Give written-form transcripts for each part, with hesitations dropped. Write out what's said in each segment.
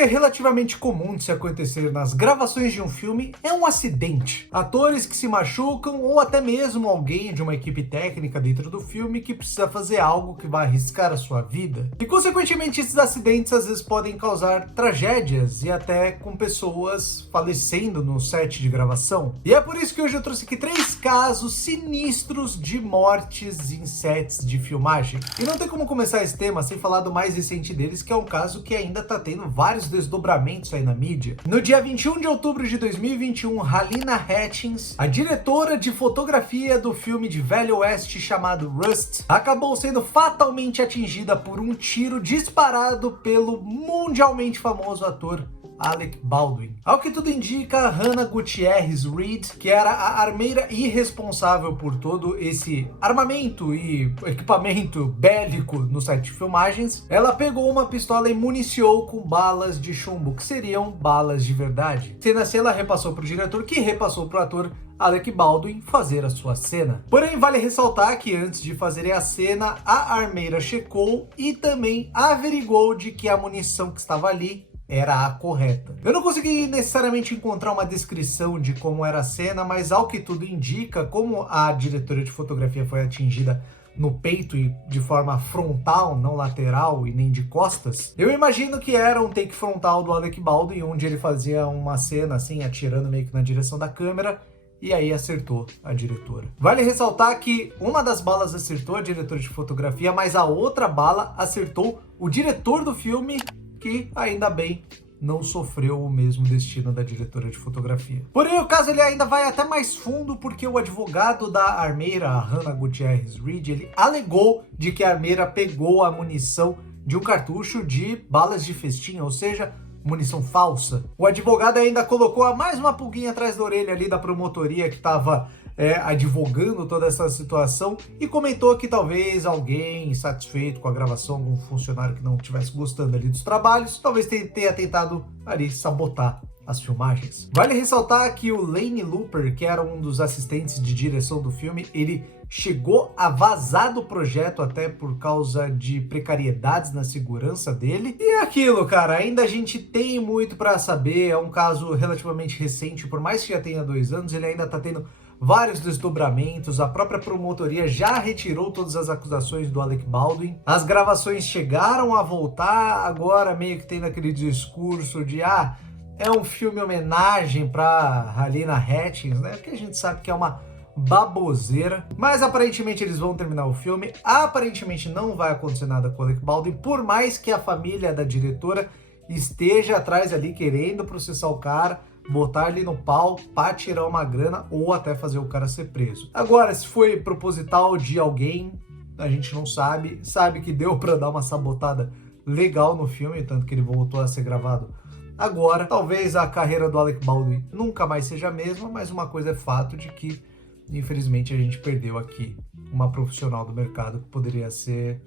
que é relativamente comum de se acontecer nas gravações de um filme é um acidente. Atores que se machucam ou até mesmo alguém de uma equipe técnica dentro do filme que precisa fazer algo que vai arriscar a sua vida. E consequentemente esses acidentes às vezes podem causar tragédias e até com pessoas falecendo no set de gravação. E é por isso que hoje eu trouxe aqui 3 casos sinistros de mortes em sets de filmagem. E não tem como começar esse tema sem falar do mais recente deles, que é um caso que ainda tá tendo vários desdobramentos aí na mídia. No dia 21 de outubro de 2021, Halyna Hutchins, a diretora de fotografia do filme de Velho Oeste chamado Rust, acabou sendo fatalmente atingida por um tiro disparado pelo mundialmente famoso ator Alec Baldwin. Ao que tudo indica, Hannah Gutierrez Reed, que era a armeira irresponsável por todo esse armamento e equipamento bélico no set de filmagens, ela pegou uma pistola e municiou com balas de chumbo, que seriam balas de verdade. Cena assim ela repassou para o diretor, que repassou para o ator Alec Baldwin fazer a sua cena. Porém, vale ressaltar que antes de fazerem a cena, a armeira checou e também averiguou de que a munição que estava ali era a correta. Eu não consegui necessariamente encontrar uma descrição de como era a cena, mas ao que tudo indica, como a diretora de fotografia foi atingida no peito e de forma frontal, não lateral e nem de costas, eu imagino que era um take frontal do Alec Baldwin, onde ele fazia uma cena assim, atirando meio que na direção da câmera, e aí acertou a diretora. Vale ressaltar que uma das balas acertou a diretora de fotografia, mas a outra bala acertou o diretor do filme, que ainda bem não sofreu o mesmo destino da diretora de fotografia. Porém, o caso ele ainda vai até mais fundo, porque o advogado da armeira, a Hannah Gutierrez Reed, ele alegou de que a armeira pegou a munição de um cartucho de balas de festim, ou seja, munição falsa. O advogado ainda colocou mais uma pulguinha atrás da orelha ali da promotoria que estava advogando toda essa situação e comentou que talvez alguém insatisfeito com a gravação, algum funcionário que não estivesse gostando ali dos trabalhos, talvez tenha tentado ali sabotar as filmagens. Vale ressaltar que o Lane Looper, que era um dos assistentes de direção do filme, ele chegou a vazar do projeto até por causa de precariedades na segurança dele. E é aquilo, cara, ainda a gente tem muito para saber, é um caso relativamente recente, por mais que já tenha 2 anos, ele ainda tá tendo vários desdobramentos, a própria promotoria já retirou todas as acusações do Alec Baldwin, as gravações chegaram a voltar, agora meio que tem aquele discurso de é um filme homenagem para Halyna Hutchins, né, que a gente sabe que é uma baboseira, mas aparentemente eles vão terminar o filme, aparentemente não vai acontecer nada com o Alec Baldwin, por mais que a família da diretora esteja atrás ali querendo processar o cara, botar ele no pau para tirar uma grana ou até fazer o cara ser preso. Agora, se foi proposital de alguém, a gente não sabe. Sabe que deu para dar uma sabotada legal no filme, tanto que ele voltou a ser gravado agora. Talvez a carreira do Alec Baldwin nunca mais seja a mesma, mas uma coisa é fato de que, infelizmente, a gente perdeu aqui uma profissional do mercado que poderia ser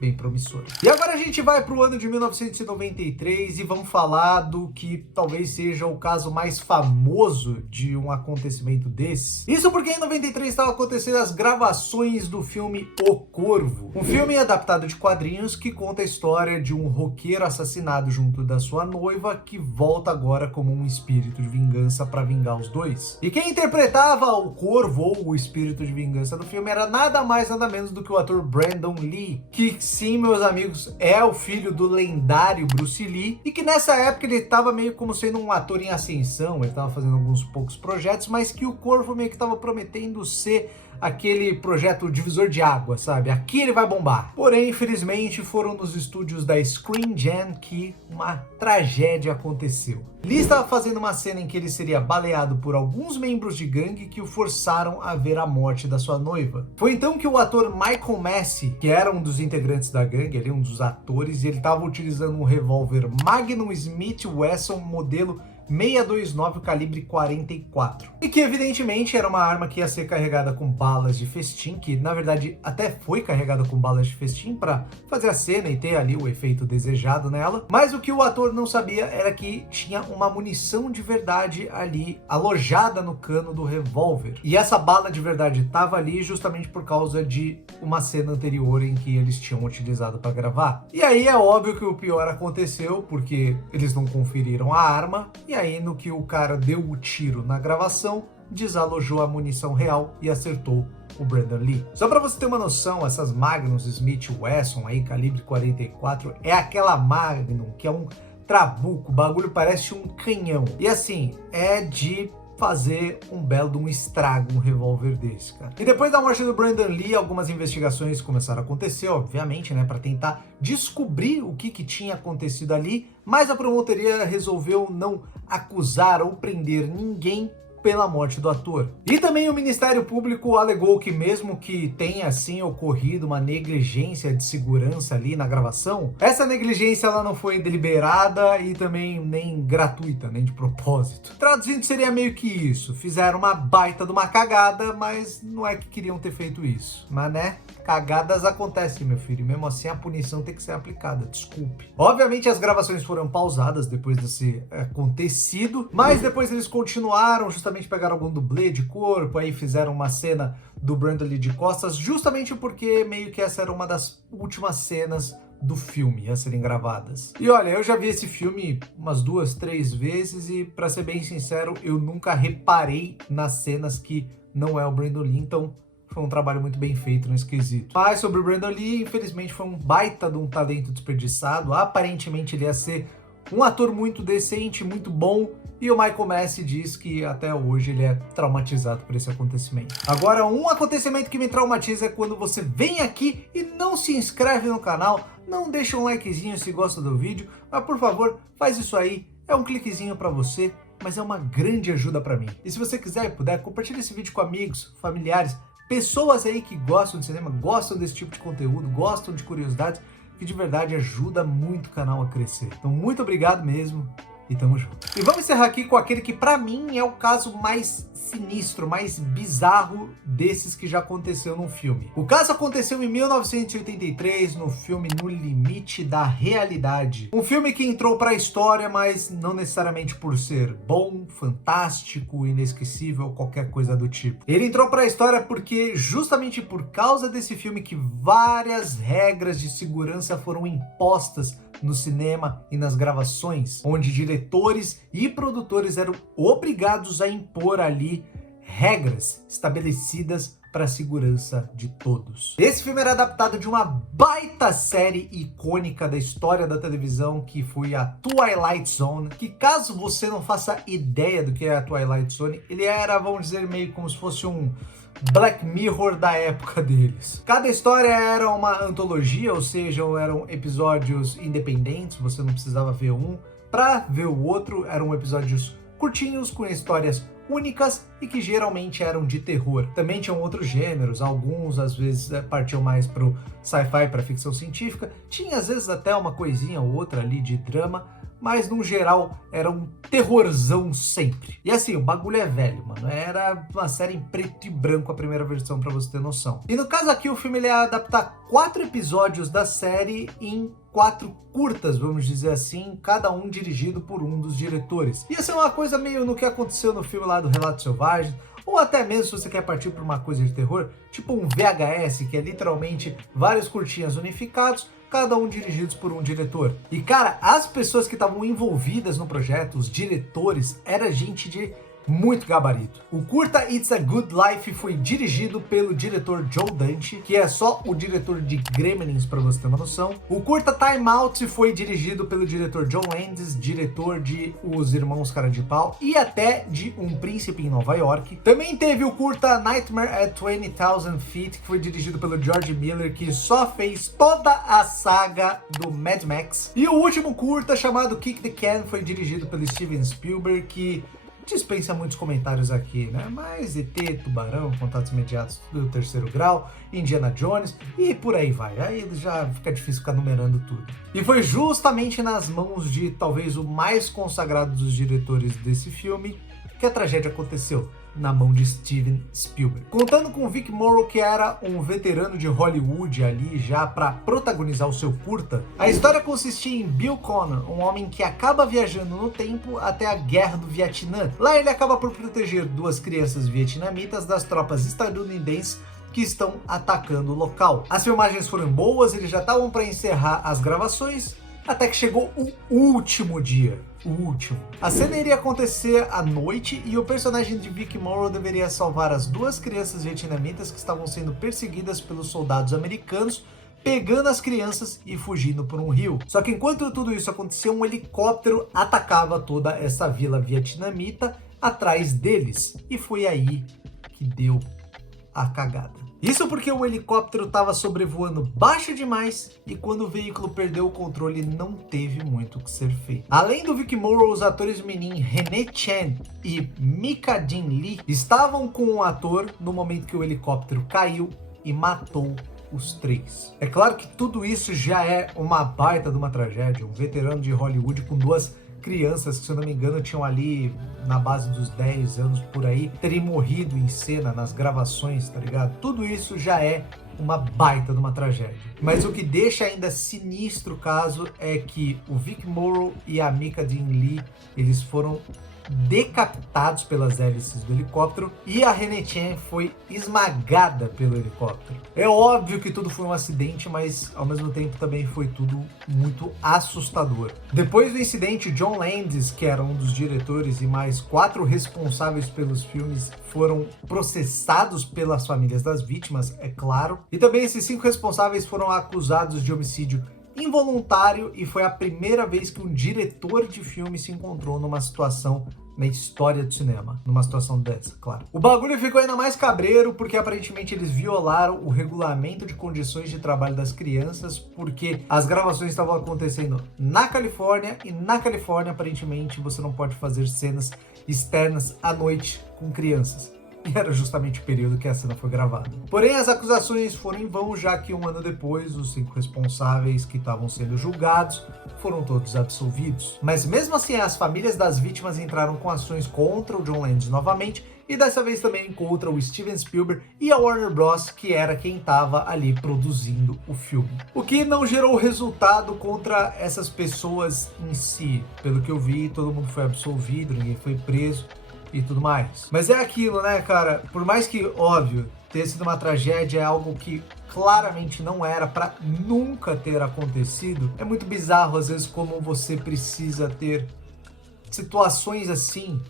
bem promissora. E agora a gente vai para o ano de 1993 e vamos falar do que talvez seja o caso mais famoso de um acontecimento desse. Isso porque em 93 estava acontecendo as gravações do filme O Corvo, um filme adaptado de quadrinhos que conta a história de um roqueiro assassinado junto da sua noiva que volta agora como um espírito de vingança para vingar os dois. E quem interpretava o Corvo ou o espírito de vingança do filme era nada mais nada menos do que o ator Brandon Lee, que sim, meus amigos, é o filho do lendário Bruce Lee, e que nessa época ele estava meio como sendo um ator em ascensão, ele estava fazendo alguns poucos projetos, mas que o Corvo meio que estava prometendo ser aquele projeto divisor de água, sabe? Aqui ele vai bombar. Porém, infelizmente, foram nos estúdios da Screen Gems que uma tragédia aconteceu. Lee estava fazendo uma cena em que ele seria baleado por alguns membros de gangue que o forçaram a ver a morte da sua noiva. Foi então que o ator Michael Massey, que era um dos integrantes da gangue, ali um dos atores, ele estava utilizando um revólver Magnum Smith Wesson modelo 629 calibre 44. E que evidentemente era uma arma que ia ser carregada com balas de festim, que na verdade até foi carregada com balas de festim para fazer a cena e ter ali o efeito desejado nela. Mas o que o ator não sabia era que tinha uma munição de verdade ali alojada no cano do revólver. E essa bala de verdade estava ali justamente por causa de uma cena anterior em que eles tinham utilizado para gravar. E aí é óbvio que o pior aconteceu, porque eles não conferiram a arma, e aí no que o cara deu o tiro na gravação, desalojou a munição real e acertou o Brandon Lee. Só para você ter uma noção, essas Magnums Smith Wesson aí, calibre 44, é aquela Magnum que é um trabuco, o bagulho parece um canhão. E assim, é de fazer um belo de um estrago um revólver desse, cara. E depois da morte do Brandon Lee, algumas investigações começaram a acontecer, obviamente, né, para tentar descobrir o que tinha acontecido ali, mas a promotoria resolveu não acusar ou prender ninguém pela morte do ator. E também o Ministério Público alegou que mesmo que tenha assim ocorrido uma negligência de segurança ali na gravação, essa negligência ela não foi deliberada e também nem gratuita, nem de propósito. Traduzindo, seria meio que isso: fizeram uma baita de uma cagada, mas não é que queriam ter feito isso. Mas né, cagadas acontecem, meu filho, e mesmo assim a punição tem que ser aplicada, desculpe. Obviamente as gravações foram pausadas depois desse acontecido, mas depois eles continuaram, justamente pegaram algum dublê de corpo, aí fizeram uma cena do Brandon Lee de costas, justamente porque meio que essa era uma das últimas cenas do filme a serem gravadas. E olha, eu já vi esse filme umas 2, 3 vezes e, pra ser bem sincero, eu nunca reparei nas cenas que não é o Brandon Lee, então foi um trabalho muito bem feito nesse quesito. Mas sobre o Brandon Lee, infelizmente foi um baita de um talento desperdiçado. Aparentemente ele ia ser um ator muito decente, muito bom, e o Michael Massey diz que até hoje ele é traumatizado por esse acontecimento. Agora, um acontecimento que me traumatiza é quando você vem aqui e não se inscreve no canal, não deixa um likezinho se gosta do vídeo, mas por favor, faz isso aí, é um cliquezinho para você, mas é uma grande ajuda para mim. E se você quiser e puder, compartilha esse vídeo com amigos, familiares, pessoas aí que gostam de cinema, gostam desse tipo de conteúdo, gostam de curiosidades, que de verdade ajuda muito o canal a crescer. Então muito obrigado mesmo e tamo junto. E vamos encerrar aqui com aquele que pra mim é o caso mais sinistro, mais bizarro desses que já aconteceu num filme. O caso aconteceu em 1983 no filme No Limite da Realidade. Um filme que entrou pra história, mas não necessariamente por ser bom, fantástico, inesquecível ou qualquer coisa do tipo. Ele entrou pra história porque justamente por causa desse filme que várias regras de segurança foram impostas no cinema e nas gravações, onde diretores e produtores eram obrigados a impor ali regras estabelecidas para a segurança de todos. Esse filme era adaptado de uma baita série icônica da história da televisão, que foi a Twilight Zone, que caso você não faça ideia do que é a Twilight Zone, ele era, vamos dizer, meio como se fosse um Black Mirror da época deles. Cada história era uma antologia, ou seja, eram episódios independentes, você não precisava ver um para ver o outro, eram episódios curtinhos com histórias únicas e que geralmente eram de terror. Também tinham outros gêneros, alguns às vezes partiam mais pro sci-fi, para ficção científica, tinha às vezes até uma coisinha ou outra ali de drama, mas no geral era um terrorzão sempre. E assim, o bagulho é velho, mano. Era uma série em preto e branco a primeira versão, pra você ter noção. E no caso aqui, o filme ele ia adaptar 4 episódios da série em 4 curtas, vamos dizer assim, cada um dirigido por um dos diretores. Ia ser uma coisa meio no que aconteceu no filme lá do Relato Selvagem, ou até mesmo se você quer partir para uma coisa de terror, tipo um VHS, que é literalmente vários curtinhas unificados, cada um dirigidos por um diretor. E cara, as pessoas que estavam envolvidas no projeto, os diretores, era gente de muito gabarito. O curta It's a Good Life foi dirigido pelo diretor Joe Dante, que é só o diretor de Gremlins, para você ter uma noção. O curta Time Out foi dirigido pelo diretor John Landis, diretor de Os Irmãos Cara de Pau e até de Um Príncipe em Nova York. Também teve o curta Nightmare at 20,000 Feet, que foi dirigido pelo George Miller, que só fez toda a saga do Mad Max. E o último curta, chamado Kick the Can, foi dirigido pelo Steven Spielberg, que dispensa muitos comentários aqui, né? Mas ET, Tubarão, Contatos Imediatos do Terceiro Grau, Indiana Jones e por aí vai. Aí já fica difícil ficar numerando tudo. E foi justamente nas mãos de talvez o mais consagrado dos diretores desse filme que a tragédia aconteceu, na mão de Steven Spielberg. Contando com Vic Morrow, que era um veterano de Hollywood ali já para protagonizar o seu curta, a história consistia em Bill Connor, um homem que acaba viajando no tempo até a Guerra do Vietnã. Lá ele acaba por proteger duas crianças vietnamitas das tropas estadunidenses que estão atacando o local. As filmagens foram boas, eles já estavam para encerrar as gravações, até que chegou o último dia. O último. A cena iria acontecer à noite e o personagem de Vic Morrow deveria salvar as duas crianças vietnamitas que estavam sendo perseguidas pelos soldados americanos, pegando as crianças e fugindo por um rio. Só que enquanto tudo isso acontecia, um helicóptero atacava toda essa vila vietnamita atrás deles. E foi aí que deu a cagada. Isso porque o helicóptero estava sobrevoando baixo demais e quando o veículo perdeu o controle não teve muito o que ser feito. Além do Vic Morrow, os atores Menin René Chen e Mika Jin Lee estavam com o ator no momento que o helicóptero caiu e matou os três. É claro que tudo isso já é uma baita de uma tragédia. Um veterano de Hollywood com duas crianças que, se eu não me engano, tinham ali na base dos 10 anos por aí, teriam morrido em cena nas gravações, tá ligado? Tudo isso já é uma baita de uma tragédia. Mas o que deixa ainda sinistro o caso é que o Vic Morrow e a Mika Jin Lee, eles foram decapitados pelas hélices do helicóptero e a René Chen foi esmagada pelo helicóptero. É óbvio que tudo foi um acidente, mas ao mesmo tempo também foi tudo muito assustador. Depois do incidente, John Landis, que era um dos diretores e mais 4 responsáveis pelos filmes, foram processados pelas famílias das vítimas, é claro. E também esses 5 responsáveis foram acusados de homicídio involuntário e foi a primeira vez que um diretor de filme se encontrou numa situação na história do cinema, numa situação dessa, claro. O bagulho ficou ainda mais cabreiro porque aparentemente eles violaram o regulamento de condições de trabalho das crianças, porque as gravações estavam acontecendo na Califórnia e na Califórnia aparentemente você não pode fazer cenas externas à noite com crianças. E era justamente o período que a cena foi gravada. Porém, as acusações foram em vão, já que um ano depois, os 5 responsáveis que estavam sendo julgados foram todos absolvidos. Mas mesmo assim, as famílias das vítimas entraram com ações contra o John Landis novamente, e dessa vez também contra o Steven Spielberg e a Warner Bros., que era quem estava ali produzindo o filme. O que não gerou resultado contra essas pessoas em si. Pelo que eu vi, todo mundo foi absolvido, ninguém foi preso e tudo mais. Mas é aquilo, né, cara? Por mais que, óbvio, ter sido uma tragédia é algo que claramente não era para nunca ter acontecido, é muito bizarro às vezes como você precisa ter situações assim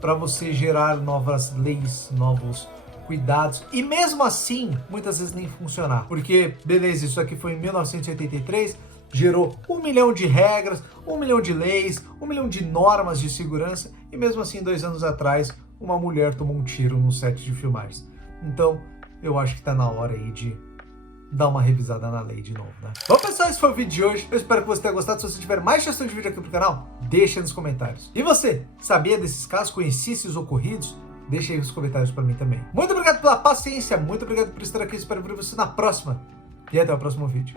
para você gerar novas leis, novos cuidados, e mesmo assim, muitas vezes nem funcionar. Porque, beleza, isso aqui foi em 1983, gerou 1 milhão de regras, 1 milhão de leis, 1 milhão de normas de segurança, e mesmo assim, 2 anos atrás, uma mulher tomou um tiro no set de filmagens. Então, eu acho que tá na hora aí de dar uma revisada na lei de novo, né? Bom, pessoal, esse foi o vídeo de hoje. Eu espero que você tenha gostado. Se você tiver mais sugestões de vídeo aqui pro canal, deixa aí nos comentários. E você, sabia desses casos? Conhecia esses ocorridos? Deixa aí nos comentários pra mim também. Muito obrigado pela paciência, muito obrigado por estar aqui. Espero ver você na próxima. E até o próximo vídeo.